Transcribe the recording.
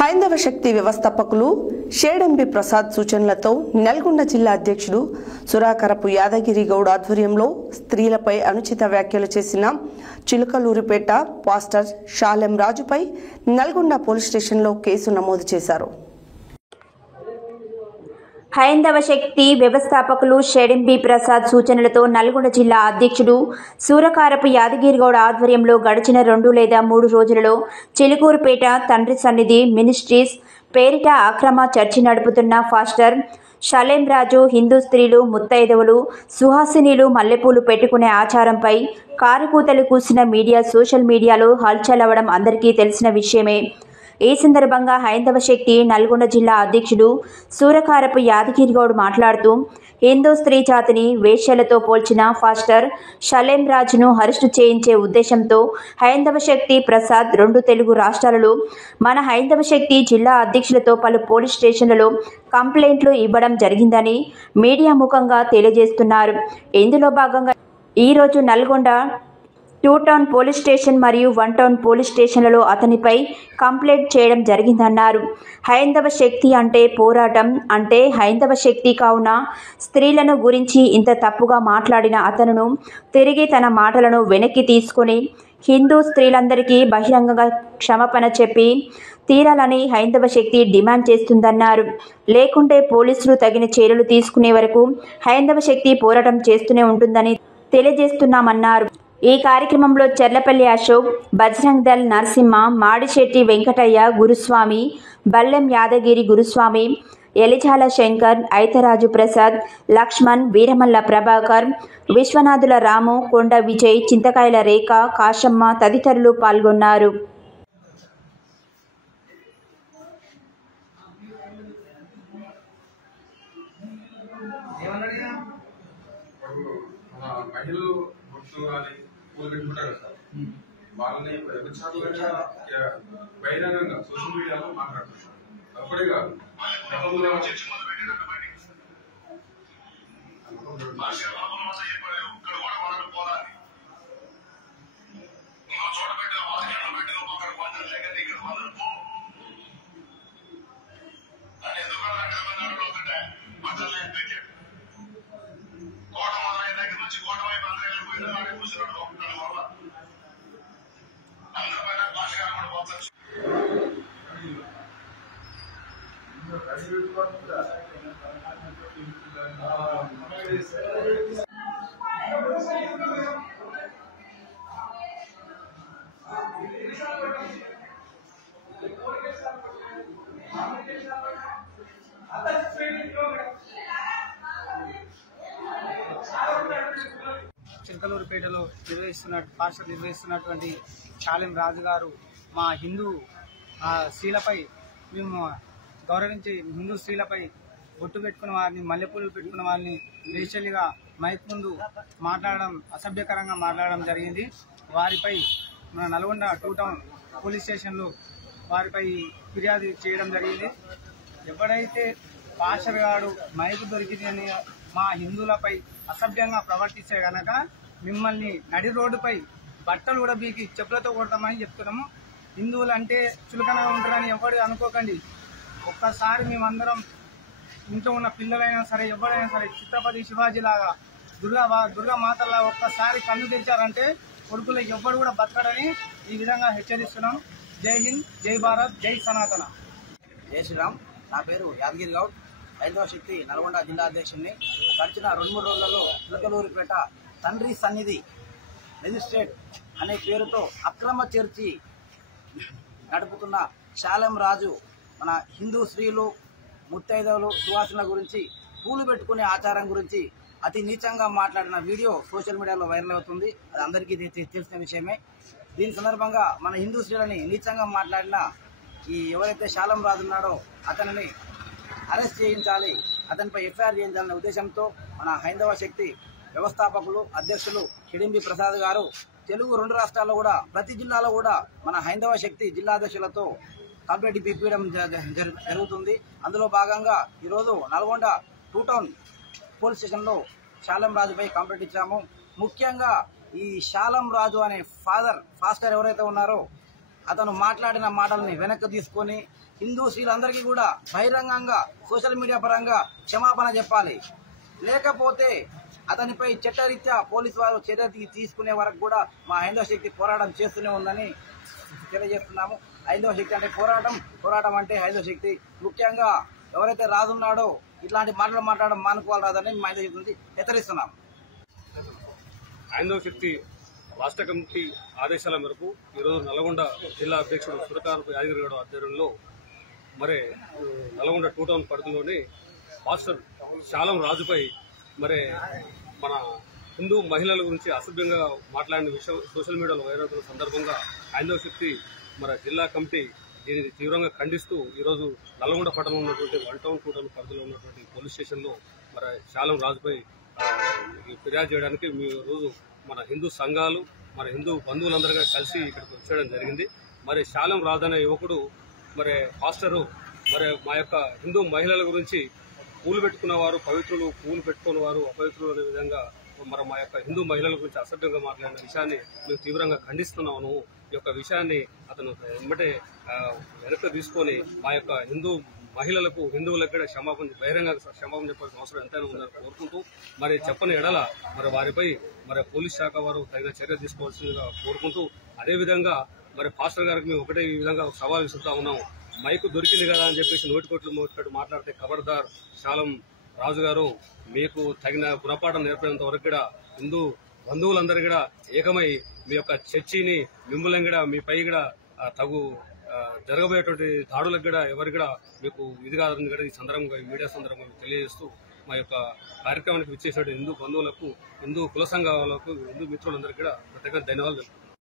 హైందవ శక్తి వ్యవస్థాపకులు షేడంబి ప్రసాద్ సూచనలతో నల్గొండ జిల్లా అధ్యక్షుడు సురాకరపు యాదగిరి గౌడ్ ఆధ్వర్యంలో స్త్రీలపై అనుచిత వ్యాఖ్యలు చేసిన చిలుకలూరిపేట పాస్టర్ షాలెం రాజుపై నల్గొండ పోలీస్ స్టేషన్లో కేసు నమోదు చేశారు. హైందవ శక్తి వ్యవస్థాపకులు షేడంబి ప్రసాద్ సూచనలతో నల్గొండ జిల్లా అధ్యక్షుడు సూరకారపు యాదగిరిగౌడ ఆధ్వర్యంలో గడిచిన 2 లేదా 3 రోజులలో చిలుకూరుపేట తండ్రి సన్నిధి మినిస్ట్రీస్ పేరిట అక్రమ చర్చి నడుపుతున్న ఫాస్టర్ షాలెం రాజు హిందూ స్త్రీలు ముత్తైదవులు సుహాసినీలు మల్లెపూలు పెట్టుకునే ఆచారంపై కారుకూతలు కూసిన మీడియా సోషల్ మీడియాలో హల్చల్ అవ్వడం అందరికీ తెలిసిన విషయమే. ఈ సందర్భంగా హైందవ శక్తి నల్గొండ జిల్లా అధ్యక్షుడు సూరకారపు యాదగిరిగౌడ్ మాట్లాడుతూ హిందూ స్త్రీ జాతిని వేశ్యలతో పోల్చిన ఫాస్టర్ షాలెం రాజును అరెస్టు చేయించే ఉద్దేశంతో హైందవ శక్తి ప్రసాద్ 2 తెలుగు రాష్ట్రాలలో మన హైందవ శక్తి జిల్లా అధ్యక్షులతో పలు పోలీస్ స్టేషన్లలో కంప్లైంట్లు ఇవ్వడం జరిగిందని మీడియా ముఖంగా తెలియజేస్తున్నారు. ఇందులో భాగంగా ఈరోజు నల్గొండ 2 టౌన్ పోలీస్ స్టేషన్ మరియు 1 టౌన్ పోలీస్ స్టేషన్లలో అతనిపై కంప్లైంట్ చేయడం జరిగిందన్నారు. హైందవ శక్తి అంటే పోరాటం అంటే హైందవ శక్తి కావున స్త్రీలను గురించి ఇంత తప్పుగా మాట్లాడిన అతనును తిరిగి తన మాటలను వెనక్కి తీసుకొని హిందూ స్త్రీలందరికీ బహిరంగంగా క్షమాపణ చెప్పి తీరాలని హైందవ శక్తి డిమాండ్ చేస్తుందన్నారు. లేకుంటే పోలీసులు తగిన చర్యలు తీసుకునే వరకు హైందవ శక్తి పోరాటం చేస్తూనే ఉంటుందని తెలియజేస్తున్నామన్నారు. ఈ కార్యక్రమంలో చెర్లపల్లి అశోక్, బజరంగ్ దళ్ నరసింహ, మాడిశెట్టి వెంకటయ్య గురుస్వామి, బల్లెం యాదగిరి గురుస్వామి, ఎలిజాల శంకర్, ఐతరాజు ప్రసాద్, లక్ష్మణ్, వీరమల్ల ప్రభాకర్, విశ్వనాథుల రాము, కొండ విజయ్, చింతకాయల రేఖ, కాశమ్మ తదితరులు పాల్గొన్నారు. వాళ్ళని బహిరంగంగా సోషల్ మీడియాలో మాట్లాడుతున్నారు. అప్పుడే కాదు చిలకలూరుపేటలో పాస్టర్ నిర్వహిస్తున్నటువంటి షాలెం రాజు గారు మా హిందూ స్త్రీలపై మేము గౌరవించి హిందూ స్త్రీలపై బొట్టు పెట్టుకున్న వారిని మల్లెపూలు పెట్టుకున్న వారిని రేషల్గా మైక్ ముందు మాట్లాడడం అసభ్యకరంగా మాట్లాడడం జరిగింది. వారిపై మన నల్గొండ 2 టౌన్ పోలీస్ స్టేషన్లో వారిపై ఫిర్యాదు చేయడం జరిగింది. ఎవడైతే పాస్టర్ గారు మైకు దొరికిందని మా హిందువులపై అసభ్యంగా ప్రవర్తిస్తే గనక మిమ్మల్ని నడి రోడ్డుపై బట్టలు కూడా బీకి చెప్పులతో కొడతామని చెప్తున్నాము. హిందువులు అంటే చులకనగా ఉంటారని ఎవరు అనుకోకండి. ఒక్కసారి మేమందరం ఇంట్లో ఉన్న పిల్లలైనా సరే ఎవరైనా సరే ఛత్రపతి శివాజీ లాగా దుర్గా మాతలా ఒక్కసారి కన్ను తెరిచారంటే కొడుకులు ఎవ్వరు కూడా బతకడని ఈ విధంగా హెచ్చరిస్తున్నాం. జై హింద్, జై భారత్, జై సనాతన. జై శ్రీరామ్. నా పేరు యాదగిరి గౌడ్, హైందవ శక్తి నల్గొండ జిల్లా అధ్యక్షుడిని. గడిచిన 2-3 రోజులలో చిలకలూరిపేట తండ్రి సన్నిధి మెజిస్ట్రేట్ అనే పేరుతో అక్రమ చర్చి నడుపుతున్న షాలెం రాజు మన హిందూ స్త్రీలు ముత్తైదవులు సువాసనల గురించి పూలు పెట్టుకునే ఆచారం గురించి అతి నీచంగా మాట్లాడిన వీడియో సోషల్ మీడియాలో వైరల్ అవుతుంది. అది అందరికీ తెలిసిన విషయమే. దీని సందర్భంగా మన హిందూ స్త్రీలని నీచంగా మాట్లాడిన ఈ ఎవరైతే షాలెం రాజు ఉన్నాడో అతనిని అరెస్ట్ చేయించాలి, అతనిపై ఎఫ్ఐఆర్ చేయించాలనే ఉద్దేశంతో మన హైందవ శక్తి వ్యవస్థాపకులు అధ్యక్షులు షేడంబి ప్రసాద్ గారు తెలుగు 2 రాష్ట్రాల్లో కూడా ప్రతి జిల్లాలో కూడా మన హైందవ శక్తి జిల్లా అధ్యక్షులతో కంప్లైంట్ ఇప్పించడం జరుగుతుంది. అందులో భాగంగా ఈరోజు నల్గొండ 2 టౌన్ పోలీస్ స్టేషన్లో షాలెం రాజుపై కంప్లైంట్ ఇచ్చాము. ముఖ్యంగా ఈ షాలెం రాజు అనే ఫాస్టర్ ఎవరైతే ఉన్నారో అతను మాట్లాడిన మాటల్ని వెనక్కి తీసుకొని హిందూ స్త్రీలందరికీ కూడా బహిరంగంగా సోషల్ మీడియా పరంగా క్షమాపణ చెప్పాలి. లేకపోతే అతనిపై చట్టరీత్యా పోలీసు వారు చర్య తీసుకునే వరకు కూడా మా హైందవ శక్తి పోరాటం చేస్తూనే ఉందని తెలియజేస్తున్నాము. హైందవ శక్తి అంటే పోరాటం అంటే హైందవ శక్తి. ముఖ్యంగా ఎవరైతే రాజున్నాడో ఇట్లాంటి మాటలు మాట్లాడడం మానుకోవాలి రాదని మా హైందవ శక్తి నుంచి హెచ్చరిస్తున్నాం. హైందవ శక్తి రాష్ట్ర కమిటీ ఆదేశాల మేరకు ఈరోజు నల్గొండ జిల్లా అధ్యక్షుడు సురకారపు యాదగిరిగౌడ ఆధ్వర్యంలో మరి నల్గొండ 2 టౌన్ పరిధిలోని పాస్టర్ శాలం రాజుపై మరి మన హిందూ మహిళల గురించి అసభ్యంగా మాట్లాడిన విషయం సోషల్ మీడియాలో వైరల్ అవుతున్న సందర్భంగా హైందవ శక్తి మన జిల్లా కమిటీ దీనిని తీవ్రంగా ఖండిస్తూ ఈరోజు నల్గొండ పట్టణంలో ఉన్నటువంటి 1 టౌన్ 2 టౌన్ పరిధిలో ఉన్నటువంటి పోలీస్ స్టేషన్లో మరి శాలం రాజుపై ఫిర్యాదు చేయడానికి మీ రోజు మన హిందూ సంఘాలు మన హిందూ బంధువులందరిగా కలిసి ఇక్కడికి వచ్చేయడం జరిగింది. మరి శాలం రాజు అనే యువకుడు మరి పాస్టరు మరి మా యొక్క హిందూ మహిళల గురించి పూలు పెట్టుకున్నవారు పవిత్రులు, పూలు పెట్టుకున్న వారు అపవిత్రులు అనే విధంగా మరి మా యొక్క హిందూ మహిళల గురించి అసభ్యంగా మాట్లాడిన విషయాన్ని మేము తీవ్రంగా ఖండిస్తున్నాము. ఈ యొక్క విషయాన్ని అతను వెంబటే వెనక్కి తీసుకొని మా యొక్క హిందూ మహిళలకు హిందువులకు కూడా బహిరంగ క్షమాపణ చెప్పాల్సిన అవసరం ఎంతైనా ఉందని కోరుకుంటూ మరి చెప్పని ఎడల మరి వారిపై మరి పోలీస్ శాఖ వారు తగిన చర్య తీసుకోవాల్సిందిగా కోరుకుంటూ అదేవిధంగా మరి పాస్టర్ గారికి మేము ఒకటే ఈ విధంగా సవాల్ విసురుతా ఉన్నాం. మైకు దొరికింది కదా అని చెప్పేసి నోటికొట్లు మాట్లాడితే ఖబర్దార్ శాలం రాజు గారు మీకు తగిన గుణపాఠం నేర్పేంత వరకు కూడా హిందూ బంధువులందరూ కూడా ఏకమై మీ యొక్క చర్చిని మిమ్మల్ని కూడా మీపై కూడా తగు జరగబోయేటువంటి దాడులకు కూడా ఎవరికి కూడా మీకు ఇది కాదని కూడా ఈ సందర్భంగా మీడియా సందర్భంగా తెలియజేస్తూ మా యొక్క కార్యక్రమానికి విచ్చేసినటువంటి హిందూ బంధువులకు హిందూ కుల సంఘాలకు హిందూ మిత్రులందరికీ కూడా ప్రత్యేకంగా ధన్యవాదాలు.